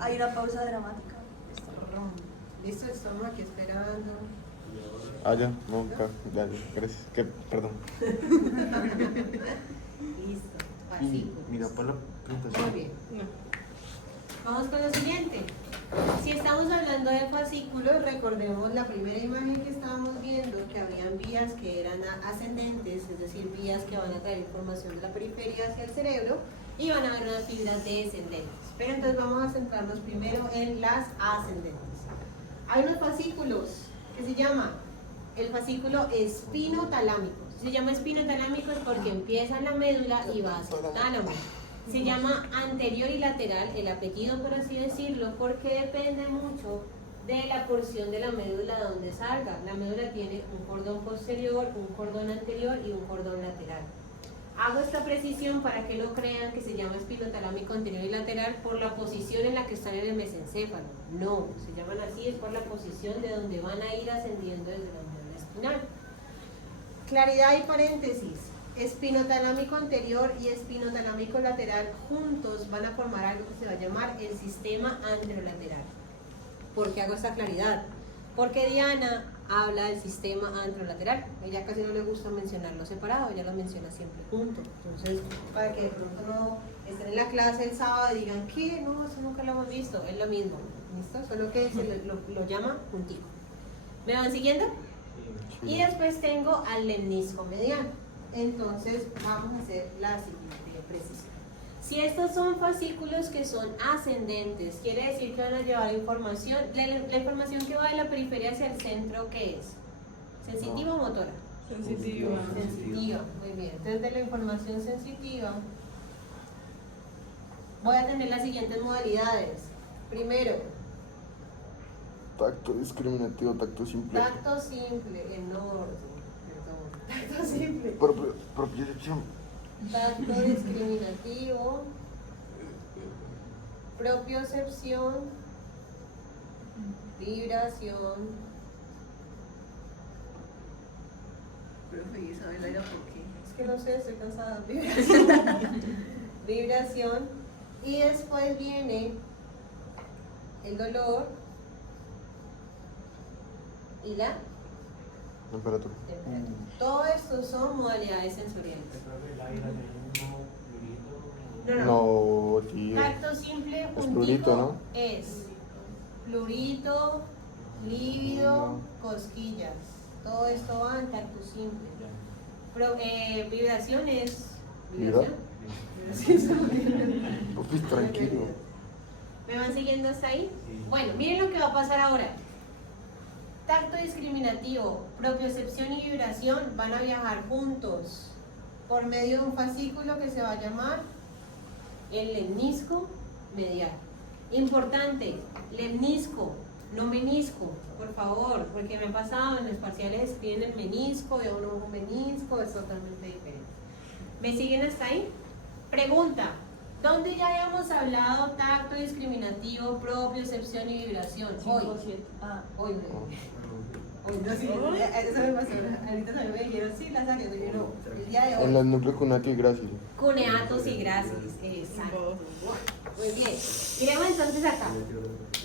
Hay una pausa dramática. Listo, estamos aquí esperando. Ah, ya, no, gracias. Perdón. Listo, Y, fascículos. mira, para la presentación. Muy bien. Vamos con lo siguiente. Si estamos hablando de fascículos, recordemos la primera imagen que estábamos viendo, que habían vías que eran ascendentes, es decir, vías que van a traer información de la periferia hacia el cerebro, y van a haber unas fibras descendentes. Pero entonces vamos a centrarnos primero en las ascendentes. Hay unos fascículos que se llama el fascículo espinotalámico. Se llama espinotalámico es porque empieza en la médula y va hacia el tálamo. Se llama anterior y lateral, el apellido por así decirlo, porque depende mucho de la porción de la médula donde salga. La médula tiene un cordón posterior, un cordón anterior y un cordón lateral. Hago esta precisión para que no crean que se llama espinotalámico anterior y lateral por la posición en la que están en el mesencéfalo. No, se llaman así, es por la posición de donde van a ir ascendiendo desde la médula espinal. Claridad y paréntesis. Espinotalámico anterior y espinotalámico lateral juntos van a formar algo que se va a llamar el sistema anterolateral. ¿Por qué hago esta claridad? Porque Diana habla del sistema anterolateral. Ella casi no le gusta mencionarlo separado, ella lo menciona siempre junto. Entonces, para que de pronto no estén en la clase el sábado y digan, ¿qué? No, eso nunca lo hemos visto. Es lo mismo, ¿listo? Solo que se lo llama juntico. ¿Me van siguiendo? Y después tengo al lemnisco mediano. Entonces vamos a hacer la siguiente precisión. Si estos son fascículos que son ascendentes, quiere decir que van a llevar información. La información que va de la periferia hacia el centro, ¿qué es? ¿Sensitiva o motora? Sensitiva. Sensitiva, muy bien. Entonces de la información sensitiva voy a tener las siguientes modalidades. Primero, Tacto discriminativo, tacto simple. tacto simple, en orden. Tacto simple. Propiocepción. Tacto discriminativo, propiocepción, vibración, Profe, Isabela, ¿era por qué? es que no sé, estoy cansada, vibración, y después viene el dolor y la Temperatura. temperatura. Todo esto son modalidades sensoriales. No, tío. Tacto simple Es juntico plurito, ¿no? es plurito, lívido, cosquillas. Todo esto va en tacto simple. Vibración es vibración. Papi, tranquilo. ¿Me van siguiendo hasta ahí? Bueno, miren lo que va a pasar ahora. Tacto discriminativo, propiocepción y vibración van a viajar juntos por medio de un fascículo que se va a llamar el lemnisco medial. Importante, lemnisco, no menisco, por favor, porque me ha pasado en los parciales escriben el menisco, de un menisco, es totalmente diferente. ¿Me siguen hasta ahí? Pregunta, ¿dónde ya habíamos hablado tacto discriminativo, propiocepción y vibración? Hoy. Hoy no. Hoy no, sí, eso me pasó. Ahorita también me dijeron, sí, las áreas, yo no. El día de hoy. En los núcleos cunati y gráciles. Cuneatos y gracilis, exacto. Muy bien. Miremos entonces acá.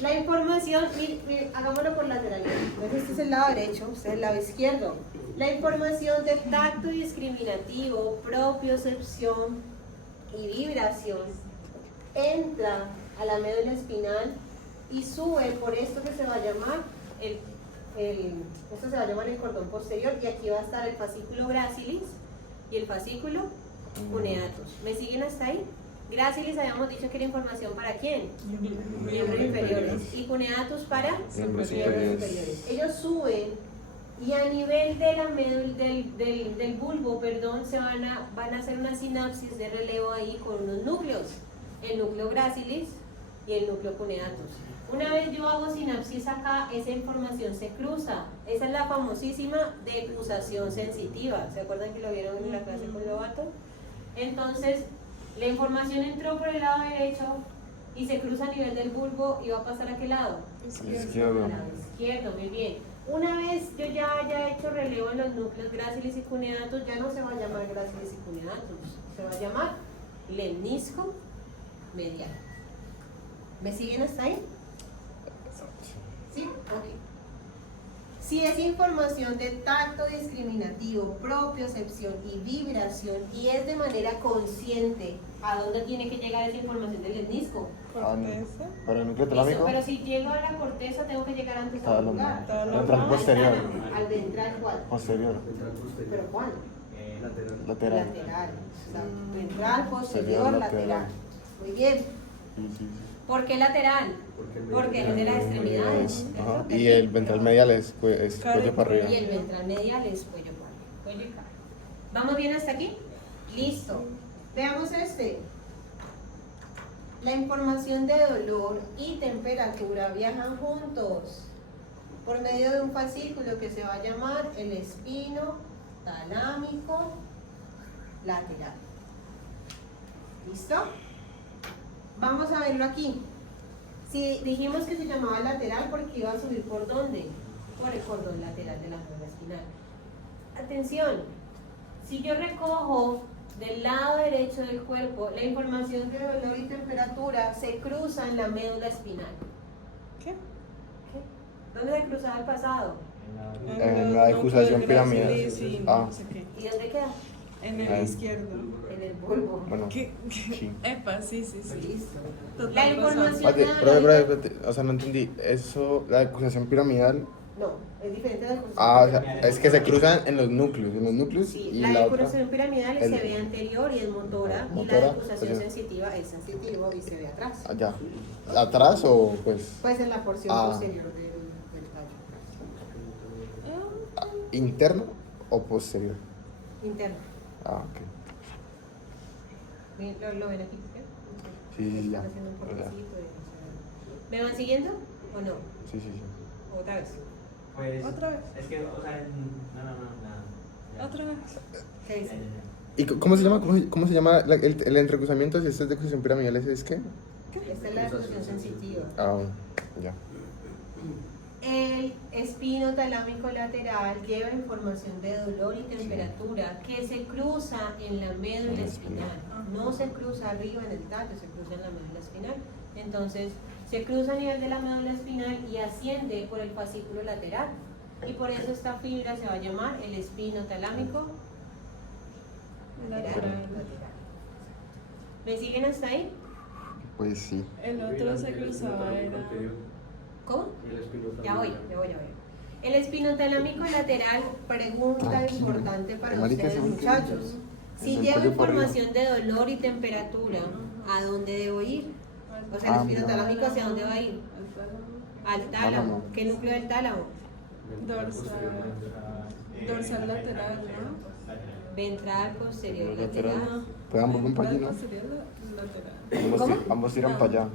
La información, hagámoslo por lateralidad. Este es el lado derecho, este es el lado izquierdo. La información de tacto discriminativo, propiocepción y vibración entra a la médula espinal y sube por esto que se va a llamar esto se va a llamar el cordón posterior, y aquí va a estar el fascículo gracilis y el fascículo cuneatus. ¿Me siguen hasta ahí? Gracilis habíamos dicho que era información para quién? Miembros inferiores. Y cuneatus para Miembros superiores. Ellos suben y a nivel de la médula, del bulbo, perdón, van a hacer una sinapsis de relevo ahí con unos núcleos, el núcleo gracilis y el núcleo cuneatus. Una vez yo hago sinapsis acá, esa información se cruza. Esa es la famosísima decruzación sensitiva. ¿Se acuerdan que lo vieron en la clase con Lobato? Entonces, la información entró por el lado derecho y se cruza a nivel del bulbo y va a pasar a qué lado? Izquierdo. Al lado izquierdo, muy bien. Una vez yo ya haya hecho relevo en los núcleos gracilis y cuneatus, ya no se va a llamar gracilis y cuneatus, se va a llamar lemnisco medial. ¿Me siguen hasta ahí? ¿Sí? Ok. Si es información de tacto discriminativo, propiocepción y vibración y es de manera consciente, ¿a dónde tiene que llegar esa información del etnisco? Corteza. Para el núcleo Listo, talámico. pero si llego a la corteza tengo que llegar antes al Tálamo. lugar. Ventral posterior. Al ventral, ¿cuál? Posterior. ¿Pero cuál? Lateral. Lateral. O sea, ventral, posterior, Posterior, lateral. lateral. Muy bien. Sí, sí, sí. ¿Por qué lateral? Porque es de las extremidades. Ajá. Y el ventral medial es cuello para arriba. Y el ventral medial es cuello para cuello y cara. ¿Vamos bien hasta aquí? Listo. Veamos este. La información de dolor y temperatura viajan juntos por medio de un fascículo que se va a llamar el espino talámico lateral. ¿Listo? Vamos a verlo aquí. Si dijimos que se llamaba lateral porque iba a subir por ¿dónde? Por el cordón lateral de la médula espinal. Atención, si yo recojo del lado derecho del cuerpo la información de dolor y temperatura se cruza en la médula espinal. ¿Qué? ¿Qué? ¿Dónde se cruzaba el pasado? En la decusación piramidal. Sí, Ah. no sé qué. ¿Y dónde queda? En el Ahí. izquierdo. En el bulbo. Bueno, ¿Qué? sí. Epa, sí, sí, sí. Listo. Total La razón. información Oye, de pero, dolor y espérate, o sea, no entendí. Eso, la decusación piramidal. No, es diferente de la cruz. Ah, o sea, es que se cruzan en los núcleos Sí, y la la otra. decuración piramidal el- se ve anterior y es motora, y Motora, la decusación pues, sensitiva es sensitivo y se ve atrás. Allá. ¿Atrás o pues Pues en la porción Ah. posterior del tallo. interno o posterior? Interno. Ah, ok. ¿Lo ven aquí? Sí, sí, ya. Están haciendo un Ya. cortecito ¿Me van siguiendo o no? Sí, sí, sí. Otra vez. Pues, ¿Otra vez? Es que, o sea, no. Otra vez. ¿Qué dice? ¿Y cómo se llama? ¿Cómo se llama el entrecruzamiento? Si este es decusación piramidal, ¿ese es qué? Esta es la decusación sensitiva. Ah, ya. El espino talámico lateral lleva información de dolor y temperatura que se cruza en la médula espinal. No se cruza arriba en el tallo, se cruza en la médula espinal. Entonces, se cruza a nivel de la médula espinal y asciende por el fascículo lateral. Y por eso esta fibra se va a llamar el espino talámico lateral. Lateral. ¿Me siguen hasta ahí? Pues sí. El otro se cruzaba era. ¿Cómo? Ya voy. El espinotalámico lateral, pregunta Tranquilo. importante para Marica, ustedes, ese muchachos. Si el llevo cuello para arriba. información de dolor y temperatura, ¿a dónde debo ir? O sea, el Ah, espinotalámico, ¿hacia dónde va a ir? Al tálamo. Tálamo. ¿Qué núcleo del tálamo? Dorsal lateral, ¿no? Ventral, posterior y Lateral. lateral. Pues ambos van para allí, ¿no? Posterior, lateral. ¿Cómo? Ambos tiran No. para allá.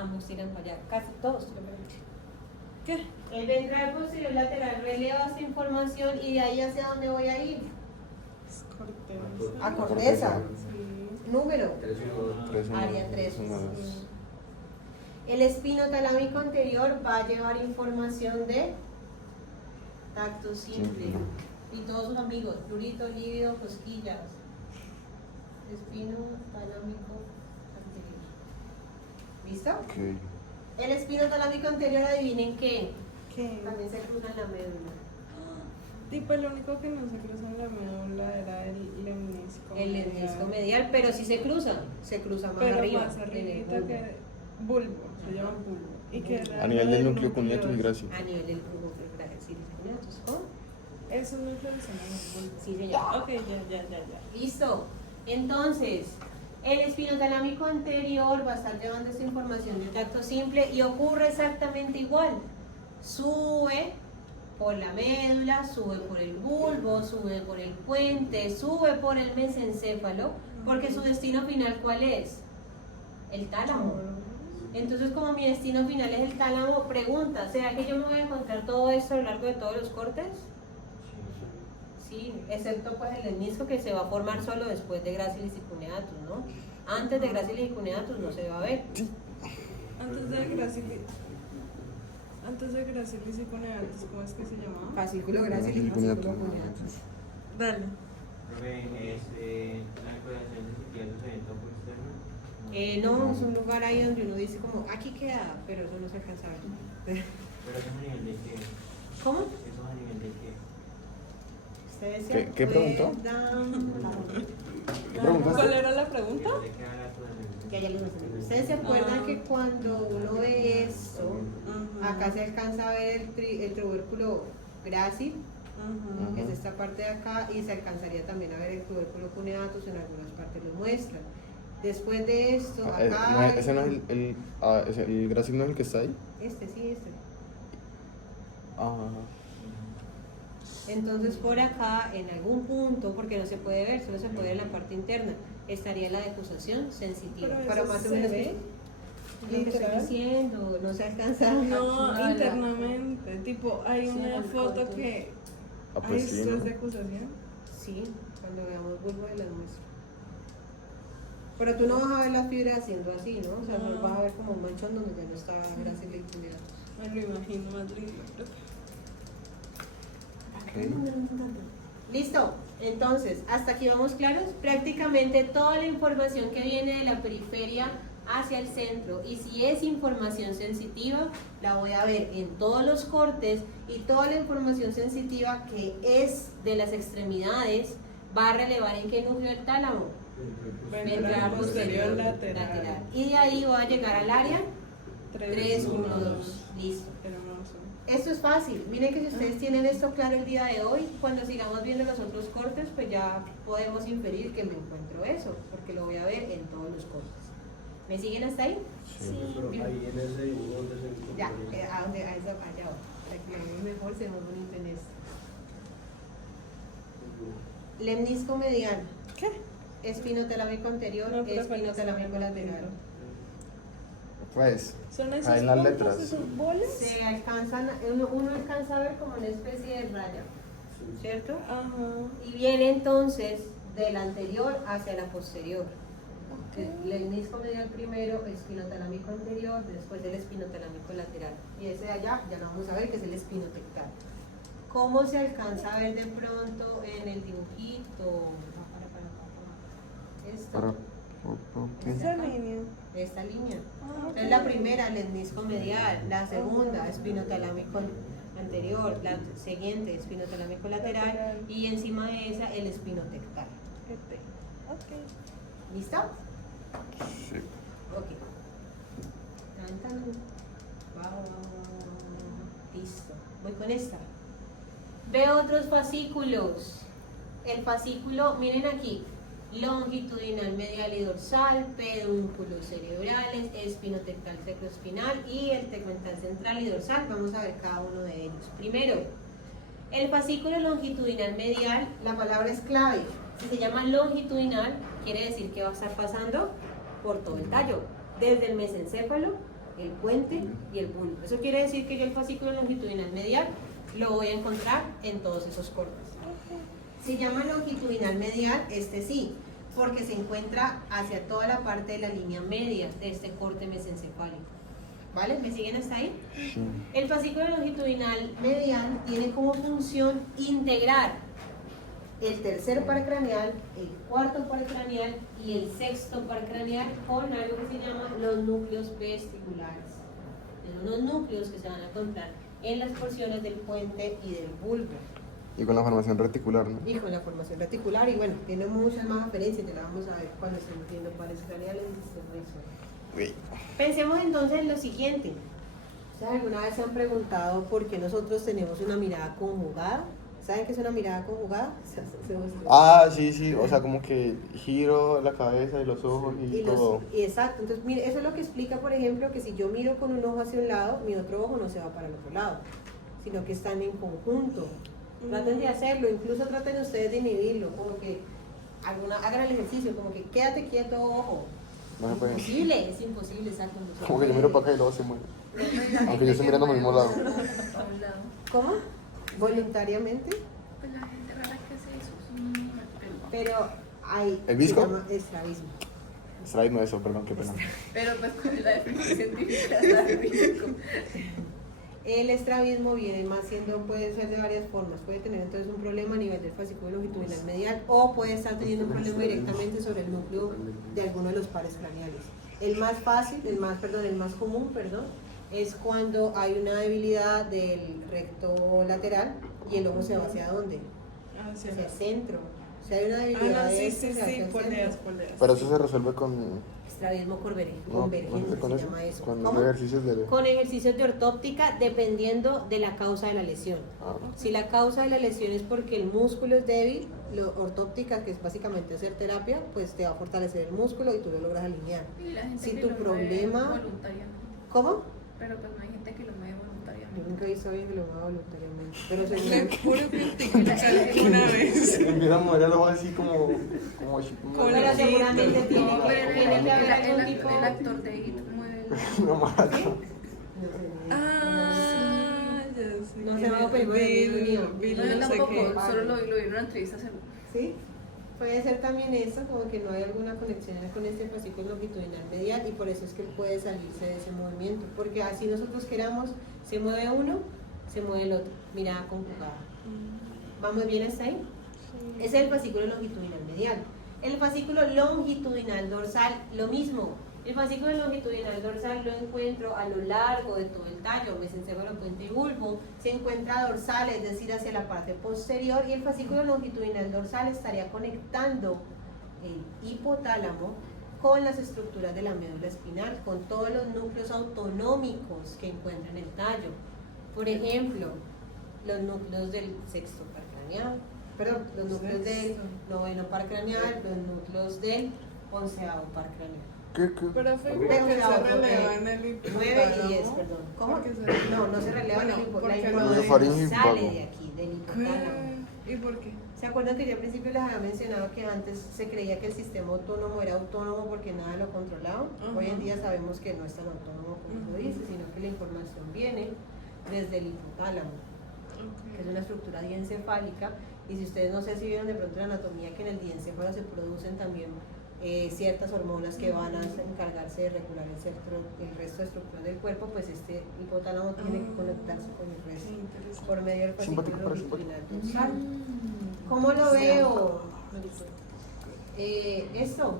Ambos tiran para allá, casi todos. ¿Qué? El ventral, posterior, lateral releva esta información y de ahí hacia dónde voy a ir. Es corteza. A corteza. Sí. Número. 3, Área 3. 1, 2. El espino talámico anterior va a llevar información de tacto simple. Simple. Y todos sus amigos, prurito, lívido, cosquillas. Espino talámico anterior. ¿Listo? Ok. El espino talámico anterior, adivinen qué. ¿Qué? También se cruza en la médula. Tipo, lo único que no se cruza en la médula era el lemnisco. El lemnisco medial, pero sí se cruza más Pero arriba. más en el arribita bulbo. que bulbo, se llama bulbo. Y que A nivel del núcleo cuneatus y gracia. A nivel del bulbo, sí, ¿cómo? Eso no es lo que se llama bulbo. Sí, señor. Ok, ya. Listo. Entonces, el espinotalámico anterior va a estar llevando esta información de tacto simple y ocurre exactamente igual. Sube por la médula, sube por el bulbo, sube por el puente, sube por el mesencéfalo, porque su destino final, ¿cuál es? El tálamo. Entonces, como mi destino final es el tálamo, pregunta, ¿será que yo me voy a encontrar todo esto a lo largo de todos los cortes? Sí, excepto pues el lemnisco que se va a formar solo después de Gracilis y cuneatus, ¿no? Antes de Gracilis y cuneatus no se va a ver. Antes de Gracilis y cuneatus, ¿cómo es que se llamaba? Fascículo Gracilis y cuneatus. Dale. Profe, la decoración sensitiva de su evento por externo. No, es un lugar ahí donde uno dice como, aquí queda, pero eso no se alcanza a ver. Pero eso es a nivel de qué. ¿Cómo? Eso es a nivel de qué. Ustedes se ¿Qué preguntó? acuerdan- ¿Qué preguntaste? ¿Cuál era la pregunta? ¿De qué habla tu Ya les mencioné. ¿Ustedes se acuerdan que cuando uno ve esto, acá se alcanza a ver el tubérculo grácil, que es esta parte de acá, y se alcanzaría también a ver el tubérculo cuneatus, en algunas partes lo muestran. Después de esto, acá... No, ese no es el grácil, no es el que está ahí. Este, sí, este. Ajá. Entonces por acá, en algún punto, porque no se puede ver, solo se puede ver en la parte interna, estaría la decusación sensitiva. Pero eso más o se menos ve, es lo que estoy literal. diciendo, no se alcanza. No, internamente. Tipo, hay Sí, una el foto contour. que. Ah, pues Ay, sí, esto ¿no? es de acusación. Sí, cuando veamos bulbo de las muestras. Pero tú no vas a ver las fibras haciendo así, ¿no? O sea, no No. vas a ver como un manchón donde ya no está grácil y cuneatus. Me lo imagino más lindo. Listo, entonces, hasta aquí vamos claros. Prácticamente toda la información que viene de la periferia hacia el centro, y si es información sensitiva, la voy a ver en todos los cortes, y toda la información sensitiva que es de las extremidades va a relevar en qué núcleo del tálamo, ventral posterior lateral. Y de ahí va a llegar al área 312. Listo. Hermoso. Esto es fácil. Miren que si ustedes tienen esto claro el día de hoy, cuando sigamos viendo los otros cortes, pues ya podemos inferir que me encuentro eso, porque lo voy a ver en todos los cortes. ¿Me siguen hasta ahí? Pero ahí en ese dibujo donde se encuentra. Ya, a donde, a eso, allá va. Para que veamos mejor, se ve más bonito en esto. Lemnisco medial, ¿Qué? espinotalámico anterior, No, pero espinotalámico lateral. Pues, ¿Son esos ahí en las puntos, letras. esos bolas? Se alcanzan, uno alcanza a ver como una especie de raya, ¿cierto? Ajá. Y viene entonces del anterior hacia la posterior. El lemnisco medial primero, espinotalámico anterior, después el espinotalámico lateral. Y ese de allá ya lo vamos a ver, que es el espinotectal. ¿Cómo se alcanza a ver de pronto en el dibujito? Esto, Esa línea. esta línea. Ah, Entonces la primera, el lemnisco medial, la segunda, espinotalámico anterior, la siguiente, espinotalámico lateral, y encima de esa, el espinotectal. Ok. ¿Listo? sí. Ok. Tan, tan. Wow. Listo. Voy con esta. Veo otros fascículos. El fascículo, miren aquí, longitudinal medial y dorsal, pedúnculos cerebrales, espinotectal sacroespinal y el tegmental central y dorsal. Vamos a ver cada uno de ellos. Primero, el fascículo longitudinal medial, la palabra es clave. Si se llama longitudinal, quiere decir que va a estar pasando por todo el tallo, desde el mesencéfalo, el puente y el bulbo. Eso quiere decir que yo el fascículo longitudinal medial lo voy a encontrar en todos esos cortes. Se llama longitudinal medial, este sí, porque se encuentra hacia toda la parte de la línea media de este corte mesencefálico. ¿Vale? ¿Me siguen hasta ahí? Sí. El fascículo longitudinal medial tiene como función integrar el tercer par craneal, el cuarto par craneal y el sexto par craneal con algo que se llama los núcleos vesticulares. Son unos núcleos que se van a encontrar en las porciones del puente y del bulbo. Y con la formación reticular, ¿no? Y con la formación reticular, y bueno, tiene muchas más referencias, ya la vamos a ver cuando estemos viendo pares craneales y sistema visual. Uy. Pensemos entonces en lo siguiente. ¿Ustedes alguna vez se han preguntado por qué nosotros tenemos una mirada conjugada? ¿Saben qué es una mirada conjugada? Ah, sí, sí, o sea, como que giro la cabeza y los ojos y todo. Exacto, entonces mire, eso es lo que explica, por ejemplo, que si yo miro con un ojo hacia un lado, mi otro ojo no se va para el otro lado, sino que están en conjunto. Traten de hacerlo, incluso traten ustedes de inhibirlo, como que hagan el ejercicio, como que quédate quieto, ojo. Bueno, pues, Es imposible, exacto. no se como que yo puede. miro para acá y luego se mueve. Aunque yo estoy mirando al mismo lado. ¿Cómo? ¿Voluntariamente? Pues la gente rara que hace eso es un Pero hay... ¿El visco? Se llama estrabismo. Slide eso, perdón, qué pena. Pero pues ¿cuál es la definición científica de estrabismo? El estrabismo viene más siendo, puede ser de varias formas. Puede tener entonces un problema a nivel del fascículo longitudinal medial o puede estar teniendo un problema directamente sobre el núcleo de alguno de los pares craneales. El más fácil, el más común, es cuando hay una debilidad del recto lateral y el ojo se va hacia dónde? Hacia Hacia el centro. O sea, hay una Ah, debilidad no, de sí, este, sí, se va hacia sí, el poleas, centro. poleas. Pero eso se resuelve con... Estrabismo No, convergente con se eso, llama eso. con ¿Cómo? ejercicios de... Con ejercicios de ortóptica dependiendo de la causa de la lesión. Ah, Si la causa de la lesión es porque el músculo es débil, lo ortóptica, que es básicamente hacer terapia, pues te va a fortalecer el músculo y tú lo logras alinear. Y la gente Si que tu lo problema- mueve voluntariamente. ¿Cómo? Pero pues no hay gente que lo mueve Yo voluntariamente. nunca he visto a alguien que lo haga voluntariamente. Pero Le seguro. juro que en TikTok una vez. empieza a mover el ojo así como... Pero seguramente tiene No, que, pero tiene que haber algún tipo. el actor de It mueve el... No más. No sé. Ah, ya sé. No se va a pegar el video. Bill, No, yo no sé tampoco, qué. solo lo vi en una entrevista hace... ¿Sí? Puede ser también eso, como que no hay alguna conexión con este fascículo longitudinal medial y por eso es que él puede salirse de ese movimiento. Porque así nosotros queramos, se mueve uno, se mueve el otro. Mirada conjugada. ¿Vamos bien hasta ahí? Sí. Ese es el fascículo longitudinal medial. El fascículo longitudinal dorsal, lo mismo. El fascículo longitudinal dorsal lo encuentro a lo largo de todo el tallo, mesencéfalo, puente y bulbo. Se encuentra dorsal, es decir, hacia la parte posterior. Y el fascículo longitudinal dorsal estaría conectando el hipotálamo con las estructuras de la médula espinal, con todos los núcleos autonómicos que encuentra en el tallo. Por ejemplo, los núcleos del sexto par craneal, perdón, los núcleos del noveno par craneal, los núcleos del onceavo par craneal. ¿Qué? Pero fue Pero porque la se otra, releva en el 9 y 10, perdón. ¿Cómo? Porque se- No, no se releva Bueno, en el porque la no información faringe y sale hipotálamo. de aquí, del hipotálamo. ¿Qué? ¿Y por qué? ¿Se acuerdan que yo al principio les había mencionado que antes se creía que el sistema autónomo era autónomo porque nada lo controlaba? Ajá. Hoy en día sabemos que no es tan autónomo como lo dice, sino que la información viene desde el hipotálamo, que es una estructura diencefálica. Y si ustedes no sé si vieron de pronto la anatomía, que en el diencéfalo se producen también ciertas hormonas que van a encargarse de regular el resto de estructuras del cuerpo, pues este hipotálamo tiene que conectarse con el Qué resto interesante. por medio del Simpático, fascículo pero longitudinal dorsal. ¿Cómo lo veo? Esto,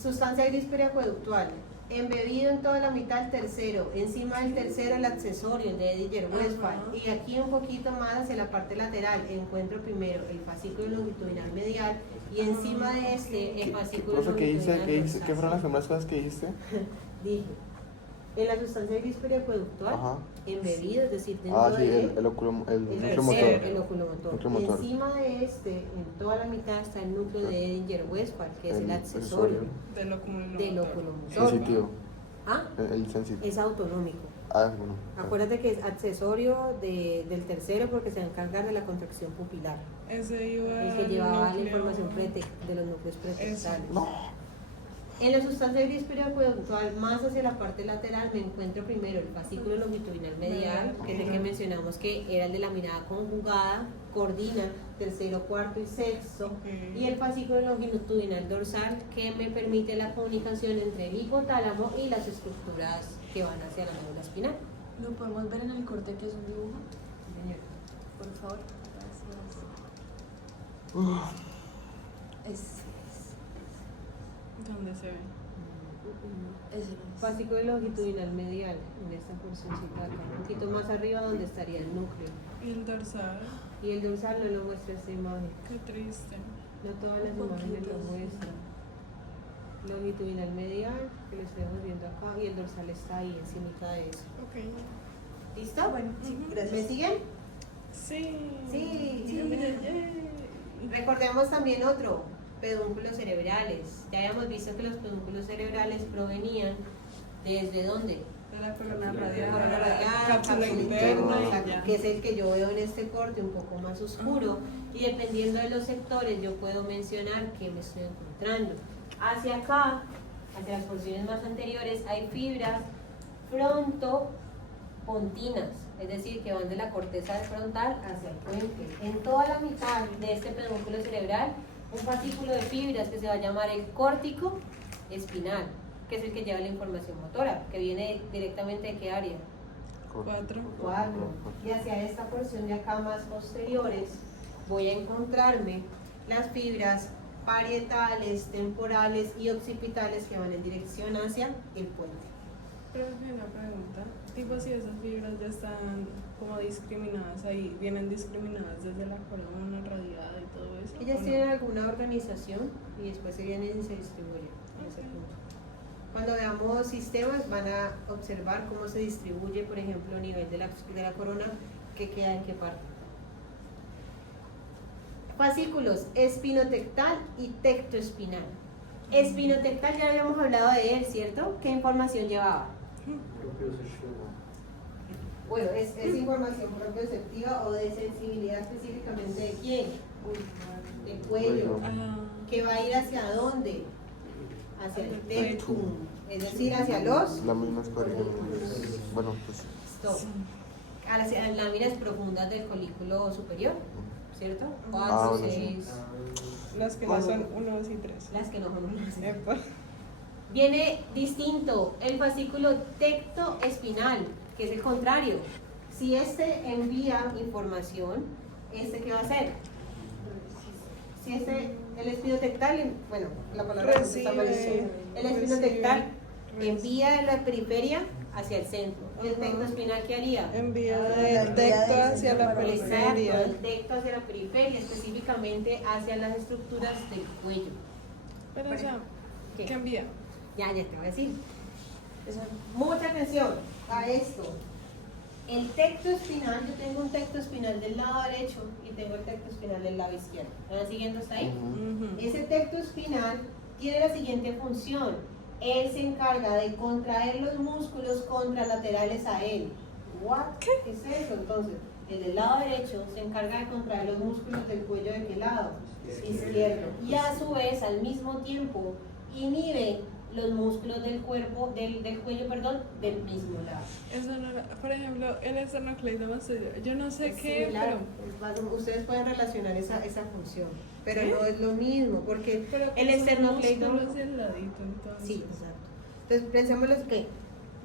sustancia gris periacueductual, embebido en toda la mitad el tercero, encima del tercero el accesorio, el de Edinger-Westphal, Ajá. y aquí un poquito más hacia la parte lateral encuentro primero el fascículo longitudinal medial y encima de este el fascículo Profe, ¿qué longitudinal dorsal. ¿Qué fueron las primeras cosas que dijiste? Dije, en la sustancia gris periacueductual, Ajá. embebido, es decir, dentro Ah, sí, de el oculomotor. el oculomotor. Núcleo motor. Encima de este, en toda la mitad, está el núcleo de Edinger-Westphal, que es el El accesorio Del oculomotor. del oculomotor. Sensitivo. Ah, El sensitivo. es autonómico. Ah, bueno. Acuérdate que es accesorio del tercero porque se va a encargar de la contracción pupilar. Ese iba El que al llevaba la núcleo. información de los núcleos pretextales. No. En la sustancia gris periacueductual, más hacia la parte lateral, me encuentro primero el fascículo longitudinal medial, que es el que mencionamos que era el de la mirada conjugada, coordina tercero, cuarto y sexto, Ok. y el fascículo longitudinal dorsal, que me permite la comunicación entre el hipotálamo y las estructuras que van hacia la médula espinal. ¿Lo podemos ver en el corte que es un dibujo? Por favor. Gracias. ¿Dónde se ve? Ese no es. Fascículo longitudinal medial, en esta porcioncita acá, un poquito más arriba donde estaría el núcleo. Y el dorsal. Y el dorsal no lo muestra esta imagen. Qué triste. No todas las imágenes lo muestran. Longitudinal medial, que lo estamos viendo acá, y el dorsal está ahí, encima de eso. Ok. ¿Listo? Bueno, sí, ¿Me gracias. siguen? Sí. Sí. Sí. Recordemos también otro, pedúnculos cerebrales. Ya habíamos visto que los pedúnculos cerebrales provenían ¿desde dónde? De la corona Cápsula radial. Radial, Cápsula interna y ya. que es el que yo veo en este corte un poco más oscuro, y dependiendo de los sectores yo puedo mencionar qué me estoy encontrando. Hacia acá, hacia las porciones más anteriores, hay fibras frontopontinas, es decir, que van de la corteza frontal hacia el puente. En toda la mitad de este pedúnculo cerebral, un fascículo de fibras que se va a llamar el córtico espinal, que es el que lleva la información motora, que viene directamente de qué área. 4. 4. Y hacia esta porción de acá más posteriores voy a encontrarme las fibras parietales, temporales y occipitales que van en dirección hacia el puente. Pero es una pregunta, tipo si esas fibras ya están como discriminadas ahí, vienen discriminadas desde la corona, radiada y todo eso. Ellas ¿o no? tienen alguna organización y después se vienen y se distribuyen en ese punto. Cuando veamos sistemas van a observar cómo se distribuye, por ejemplo, a nivel de la corona, que queda en qué parte. Fascículos espinotectal y tectoespinal. Espinotectal ya habíamos hablado de él, ¿cierto? ¿Qué información llevaba? Propioceptiva. Bueno, es información propioceptiva o de sensibilidad específicamente de quién? Del cuello. Ah, ¿Que va a ir hacia dónde? Hacia el tectum, es decir, hacia los Láminas parietas. Bueno, pues. stop. A las láminas profundas del folículo superior, ¿cierto? Ah, 4, bueno, sí. 6, las que no son 1, 2 y 3. las que no son unas. Epa. Viene distinto el fascículo tectoespinal, que es el contrario. Si este envía información, ¿este qué va a hacer? Si el espinotectal, bueno, la palabra Recibe, está malísima. El espinotectal recibe. envía de la periferia hacia el centro. ¿El tectoespinal qué haría? Envía del tecto hacia la Exacto, periferia. el tecto hacia la periferia, específicamente hacia las estructuras del cuello. Pero o sea, ¿Qué? ¿qué envía? Ya te voy a decir. Mucha atención a esto. El tecto espinal, yo tengo un tecto espinal del lado derecho y tengo el tecto espinal del lado izquierdo. ¿Me van siguiendo hasta ahí? Ujú. Ujú. Ese tecto espinal tiene la siguiente función. Él se encarga de contraer los músculos contralaterales a él. ¿Qué es eso? Entonces, el del lado derecho se encarga de contraer los músculos del cuello de qué lado? Izquierdo. Y a su vez, al mismo tiempo, inhibe los músculos del cuerpo, del cuello, perdón, del mismo lado. Eso no era- por ejemplo, el esternocleidomastoideo. Yo no sé Es qué, similar, pero. es más, ustedes pueden relacionar esa función, pero ¿Sí? no es lo mismo, porque Pero el son esternocleidomastoideo... músculos y el ladito, entonces. Sí, exacto. Entonces, pensemos que,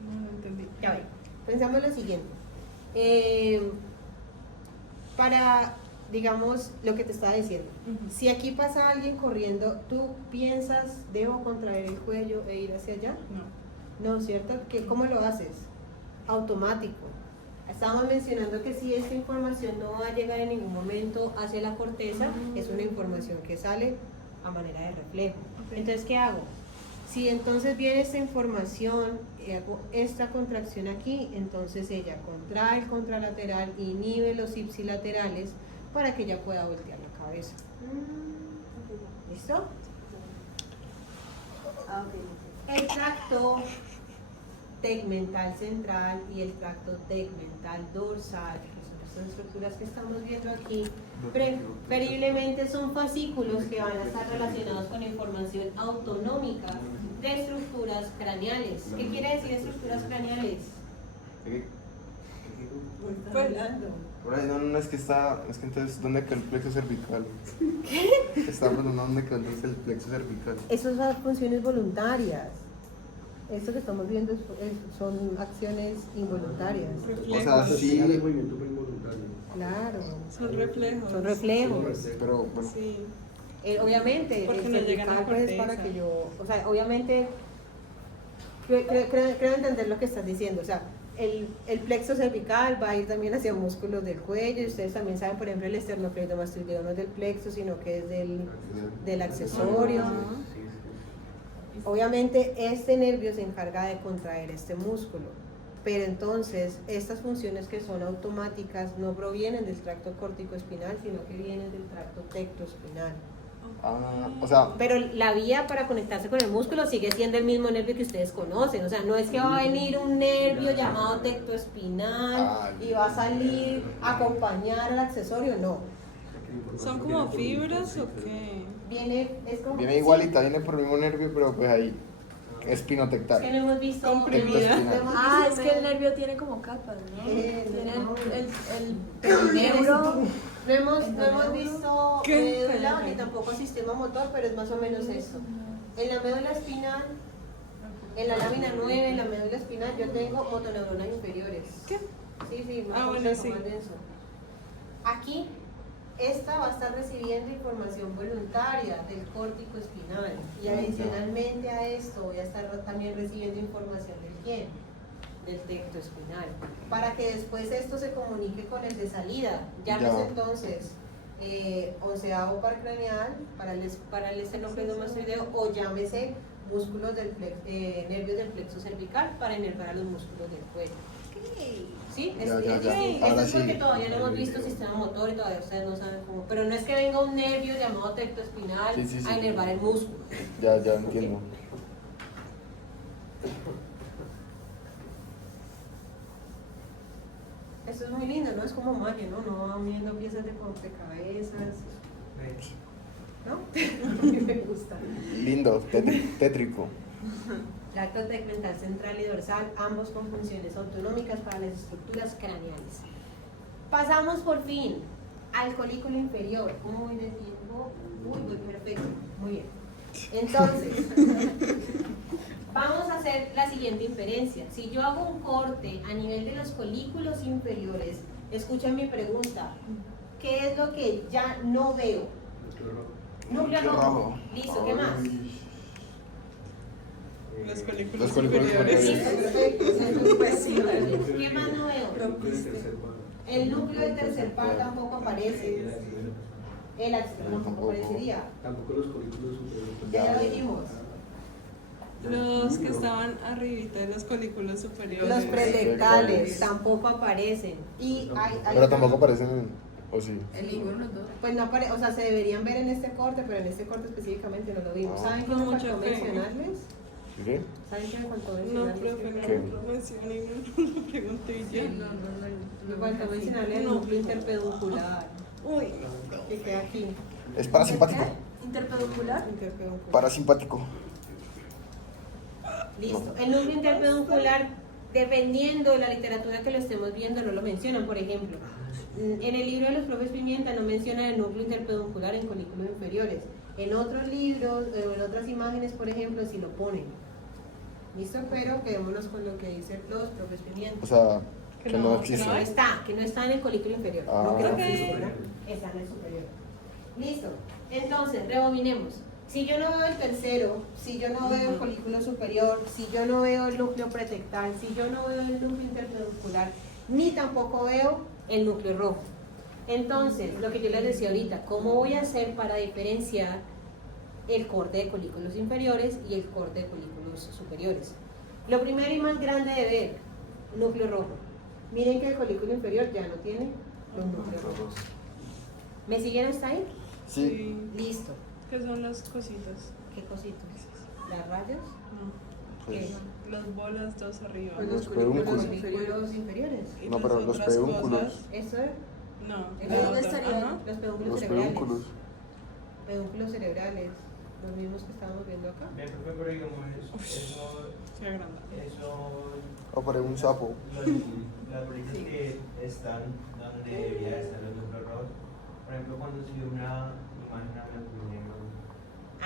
No lo entendí. ya ve, pensamos lo siguiente. Para, digamos, lo que te estaba diciendo, Ujú. si aquí pasa alguien corriendo, ¿tú piensas, debo contraer el cuello e ir hacia allá? No. No, ¿cierto? ¿Cómo lo haces? Automático. Estábamos mencionando que si esta información no va a llegar en ningún momento hacia la corteza, es una información que sale a manera de reflejo. Ok. Entonces, ¿qué hago? Si entonces viene esta información y hago esta contracción aquí, entonces ella contrae el contralateral, inhibe los ipsilaterales para que ella pueda voltear la cabeza. ¿Listo? El tracto tegmental central y el tracto tegmental dorsal, que son estas estructuras que estamos viendo aquí, preferiblemente son fascículos que van a estar relacionados con información autonómica de estructuras craneales. ¿Qué quiere decir estructuras craneales? Pues- No, es que entonces, ¿dónde quedó el plexo cervical? Está preguntando dónde quedó entonces el plexo cervical. Esas son funciones voluntarias. Esto que estamos viendo son acciones involuntarias. O sea, Sí, sí, el movimiento fue involuntario. Claro, Son reflejos. son reflejos. pero bueno. Sí. Obviamente, Porque el no llegan a cervical, pues, corteza. para que yo, o sea, obviamente, creo entender lo que estás diciendo, o sea, el plexo cervical va a ir también hacia músculos del cuello, y ustedes también saben, por ejemplo, el esternocleidomastoideo no es del plexo, sino que es del accesorio. Obviamente, este nervio se encarga de contraer este músculo, pero entonces, estas funciones que son automáticas no provienen del tracto córtico-espinal, sino que vienen del tracto tectoespinal. Ah, o sea, Pero la vía para conectarse con el músculo sigue siendo el mismo nervio que ustedes conocen. O sea, no es que va a venir un nervio llamado tectoespinal y va a salir a acompañar al accesorio, no. ¿Son como fibras o qué? Es como, viene igualita, viene por el mismo nervio, pero pues ahí, Es que espinotectal. no hemos visto. Comprimida. no hemos Ah, visto es que el nervio tiene como capas, ¿no? Tiene no. el neuro. No hemos visto ¿Qué? médula ni tampoco sistema motor, pero es más o menos eso. En la médula espinal, en la lámina 9, en la médula espinal, yo tengo motoneuronas inferiores. ¿Qué? Sí, más Ah, bueno, complejo, sí. más denso. Aquí esta va a estar recibiendo información voluntaria del córtico espinal y adicionalmente a esto voy a estar también recibiendo información del quién, del tecto espinal, para que después esto se comunique con el de salida. Llámese Ya. entonces onceavo par craneal para el esternocleidomastoideo o llámese músculos nervios del plexo cervical para inervar a los músculos del cuello. ¿Sí? Ya. Esto Ahora es porque sí. todavía no hemos visto sistema motor y todavía ustedes no saben cómo. Pero no es que venga un nervio llamado tecto espinal Sí. a inervar el músculo. Ya entiendo. Esto es muy lindo, ¿no? Es como magia, ¿no? No va uniendo piezas de rompecabezas, ¿no? A mí me gusta. Lindo, tétrico. Tracto tegmental central y dorsal, ambos con funciones autonómicas para las estructuras craneales. Pasamos por fin al colículo inferior. ¿Cómo voy de tiempo? Uy, perfecto. Muy bien. Entonces, vamos a hacer la siguiente inferencia. Si yo hago un corte a nivel de los colículos inferiores, escuchen mi pregunta. ¿Qué es lo que ya no veo? Núcleo rojo. Listo, ¿qué más? Los colículos Los colículos superiores. Listo, perfecto. Ese es el núcleo. ¿Qué más no veo? El núcleo de tercer par tampoco aparece. El axila tampoco aparecería. Tampoco los colículos superiores. Ya lo dijimos. Los que estaban arribita de los colículos superiores. Los predictales tampoco aparecen. Y hay Pero tampoco aparecen, o sí. El ninguno de los dos. Pues no aparece, o sea, se deberían ver en este corte, pero en este corte específicamente no lo vimos. Ah. ¿Saben qué Con me mucha faltó fe. mencionarles? ¿Qué? ¿Saben qué me faltó No, mencionarles? profe, ¿Qué? no mencioné, no pregunté y ya. Me faltó mencionarles el No. núcleo interpeduncular, Uy, que queda aquí. Es parasimpático. Interpeduncular. Interpeduncular. Parasimpático. Listo. El núcleo interpeduncular, dependiendo de la literatura que lo estemos viendo, no lo mencionan. Por ejemplo, en el libro de los profes Pimienta no mencionan el núcleo interpeduncular en colículos inferiores. En otros libros, en otras imágenes, por ejemplo, sí lo ponen. ¿Listo? Pero quedémonos con lo que dicen los profes Pimienta. O sea, Que que no, no que Que no existe. está, que no está en el colículo inferior. Ah. No que no Ok. existe, ¿no? Está en el superior. Listo. Entonces, rebobinemos. Si yo no veo el tercero, si yo no veo el colículo superior, si yo no veo el núcleo pretectal, si yo no veo el núcleo interpeduncular, ni tampoco veo el núcleo rojo. Entonces, lo que yo les decía ahorita, ¿cómo voy a hacer para diferenciar el corte de colículos inferiores y el corte de colículos superiores? Lo primero y más grande de ver, núcleo rojo. Miren que el colículo inferior ya no tiene los núcleos rojos. ¿Me siguen hasta ahí? Sí. Listo. ¿Qué son las cositas? ¿Qué cositas? ¿Las rayas? No, ¿Qué? Pues, las bolas dos arriba. Pues Los Los pedúnculos. colículos inferiores. Y No, las pero los otras pedúnculos. cosas, Eso es. no. ¿De la dónde otra, estarían ajá. los pedúnculos Los cerebrales? pedúnculos. Pedúnculos cerebrales. Los mismos que estábamos viendo acá. Bien, profe, pero digamos, eso, Se agranda. eso, O para un sapo. las bolitas que están donde debería estar los núcleos rojos, por ejemplo, cuando se dio una imagen a blanco y negro,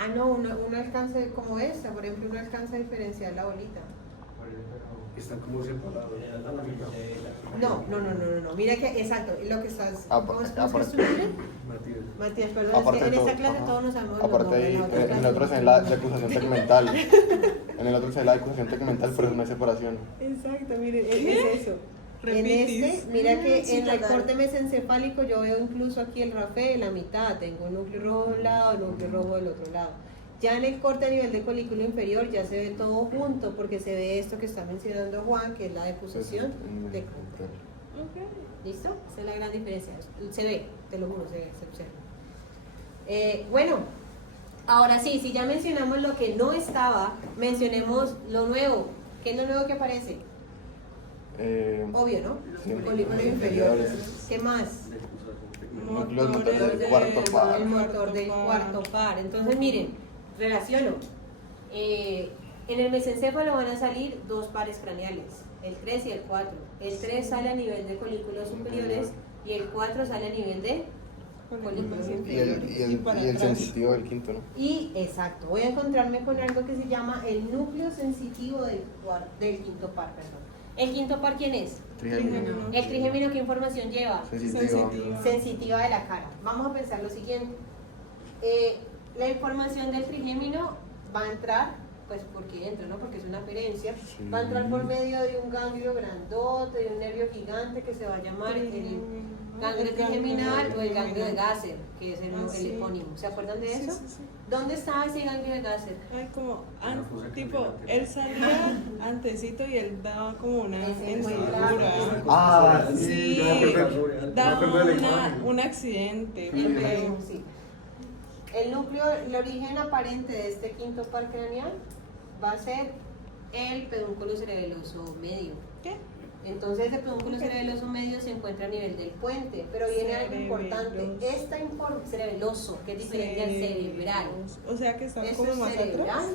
Ah, no, uno alcanza como esta, por ejemplo, uno alcanza a diferenciar la bolita. por eso, pero Están como separados. No. Mira que, exacto, lo que estás. ¿Cómo es Aparte- tu nombre? Matías. Matías, perdón, Aparte es que en de esta todo, clase ajá. todos nos sabemos los Aparte nombres, ahí, en otras en el clases otro no. es la acusación tegmental. En el otro es la acusación tegmental, pero no hay separación. Exacto, miren, es eso. En Repitis. este, mira que Sí, en el total. corte mesencefálico yo veo incluso aquí el rafé en la mitad, tengo un núcleo rojo de un lado, núcleo rojo del otro lado. Ya en el corte a nivel de colículo inferior ya se ve todo junto porque se ve esto que está mencionando Juan, que es la deposición de control. Ok. ¿Listo? Esa es la gran diferencia. Se ve, te lo juro, se observa. Bueno, ahora sí, si ya mencionamos lo que no estaba, mencionemos lo nuevo. ¿Qué es lo nuevo que aparece? Obvio, ¿no? Sí. Colículos inferiores. ¿Qué más? Núcleos motores del de- cuarto par. El motor del cuarto par. Entonces, miren, relaciono. En el mesencéfalo van a salir dos pares craneales, el 3 y el 4. El 3 sale a nivel de colículos superiores y el 4 sale a nivel de colículos Y inferiores. el sensitivo del quinto, ¿no? Y exacto, voy a encontrarme con algo que se llama el núcleo sensitivo del quinto par, perdón. ¿El quinto par quién es? Trigémino. ¿El trigémino qué información lleva? Sensitiva. Sensitiva de la cara. Vamos a pensar lo siguiente. La información del trigémino va a entrar, pues porque entra, ¿no? Porque es una aferencia. Va a entrar por medio de un ganglio grandote, de un nervio gigante que se va a llamar el ganglio trigeminal o el ganglio de Gasser, que es el epónimo. ¿Se acuerdan de eso? Sí, sí, sí. ¿Dónde estaba ese ganglio de Gasser? Ay, como, tipo, él salía antecito y él daba como una Ese envoltura. Ah, Sí, Yo me acuerdo daba de la imagen. un accidente. El pedúnculo, sí. El núcleo, el origen aparente de este quinto par craneal va a ser el pedúnculo cerebeloso medio. ¿Qué? Entonces el pedúnculo cerebeloso medio se encuentra a nivel del puente, pero viene algo importante, Cerebeloso. cerebeloso, que es diferente al cerebral. O sea que está Esto como es más cerebral atrás.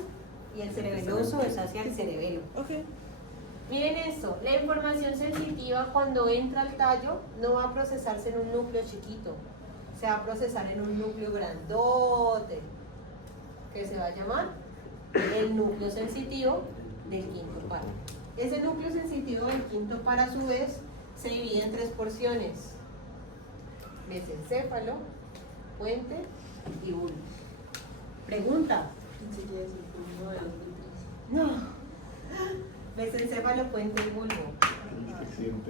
y el cerebeloso es hacia el cerebelo. Ok. Miren esto, la información sensitiva cuando entra al tallo no va a procesarse en un núcleo chiquito, se va a procesar en un núcleo grandote, que se va a llamar el núcleo sensitivo del quinto par. Ese núcleo sensitivo del quinto par a su vez se divide en 3 porciones: mesencéfalo, puente y bulbo. Pregunta. No. Mesencéfalo, puente y bulbo.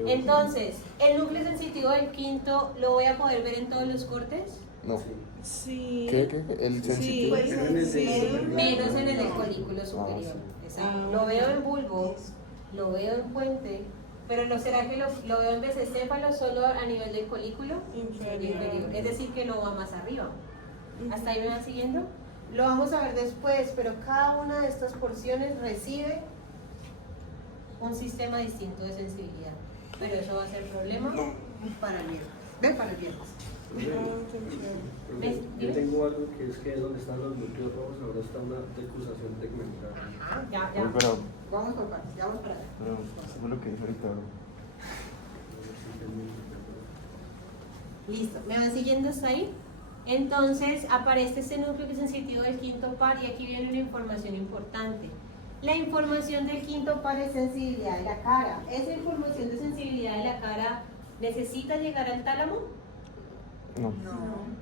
Entonces, el núcleo sensitivo del quinto lo voy a poder ver en todos los cortes, No. Sí. ¿Qué? ¿El sensitivo? Sí. menos en el del colículo superior. Exacto. Lo veo en bulbo, lo veo en puente, pero ¿no será que lo veo en mesencéfalo solo a nivel del colículo Inferior. Es decir, que no va más arriba. ¿Hasta ahí me van siguiendo? Lo vamos a ver después, pero cada una de estas porciones recibe un sistema distinto de sensibilidad. Pero eso va a ser problema para el viernes. Ven para el viernes. Yo tengo algo que es que donde están los núcleos rojos ahora está una decusación tegmental. Ajá, ya. Uy, pero Vamos por partes, ya vamos para allá. eso fue lo que dijo ahorita. Listo, ¿me van siguiendo hasta ahí? Entonces aparece este núcleo que es sensitivo del quinto par y aquí viene una información importante. La información del quinto par es sensibilidad de la cara. ¿Esa información de sensibilidad de la cara necesita llegar al tálamo? No,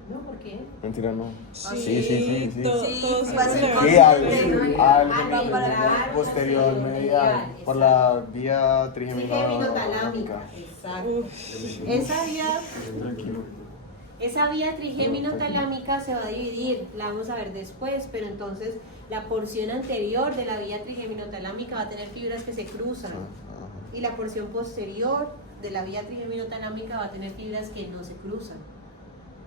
No, ¿por qué? mentira, no. Sí, todo Sí, se va a ser le va Sí, a algo hacer. Algo posterior medial, por la vía trigeminotalámica. Exacto. Uf. Esa vía trigeminotalámica se va a dividir, la vamos a ver después, pero entonces la porción anterior de la vía trigeminotalámica va a tener fibras que se cruzan y la porción posterior de la vía trigeminotalámica va a tener fibras que no se cruzan.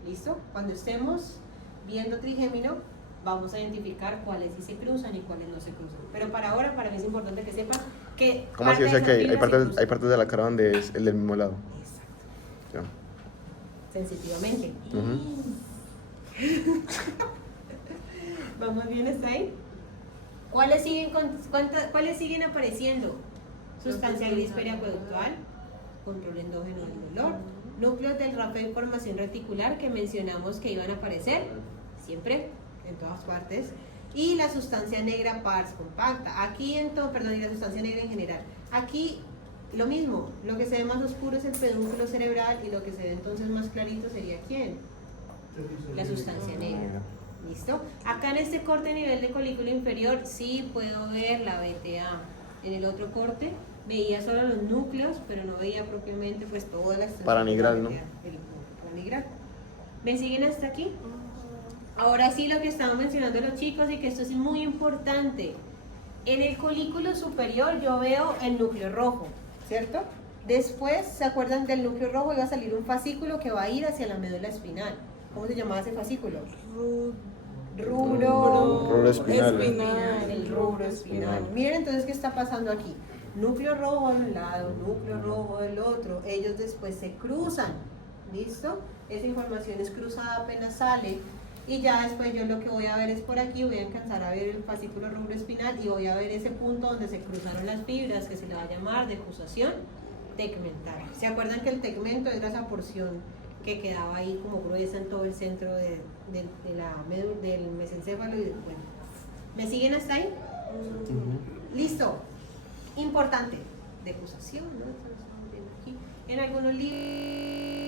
¿Listo? Cuando estemos viendo trigémino, vamos a identificar cuáles sí se cruzan y cuáles no se cruzan. Pero para ahora, para mí es importante que sepan que... ¿Cómo así? O sea que hay partes de la cara donde es el del mismo lado. Exacto. Ya. Sensitivamente. Ujú. ¿Vamos bien hasta ahí? ¿Cuáles siguen apareciendo? Sustancia gris periacueductal, control endógeno del dolor, núcleos del rapé de formación reticular que mencionamos que iban a aparecer siempre, en todas partes, y la sustancia negra pars compacta. Aquí y la sustancia negra en general. Aquí lo mismo, lo que se ve más oscuro es el pedúnculo cerebral y lo que se ve entonces más clarito sería ¿quién? La sustancia negra. ¿Listo? Acá en este corte a nivel de colículo inferior sí puedo ver la BTA. En el otro corte veía solo los núcleos, pero no veía propiamente pues toda la extensión. Paranigral, ¿no? Paranigral. ¿Me siguen hasta aquí? Ahora sí lo que estaban mencionando los chicos y que esto es muy importante. En el colículo superior yo veo el núcleo rojo, ¿cierto? Después, ¿se acuerdan del núcleo rojo? Iba a salir un fascículo que va a ir hacia la médula espinal. ¿Cómo se llamaba ese fascículo? Rubro espinal. El rubro espinal. Miren entonces qué está pasando aquí. Núcleo rojo de un lado, núcleo rojo del otro. Ellos después se cruzan. ¿Listo? Esa información es cruzada apenas sale. Y ya después yo lo que voy a ver es por aquí, voy a alcanzar a ver el fascículo rubro espinal y voy a ver ese punto donde se cruzaron las fibras que se le va a llamar decusación tegmental. ¿Se acuerdan que el tegmento era esa porción que quedaba ahí como gruesa en todo el centro del mesencéfalo y del puente? ¿Me siguen hasta ahí? Listo. Importante. decusación, ¿no? Esto lo estamos viendo aquí. En algunos libros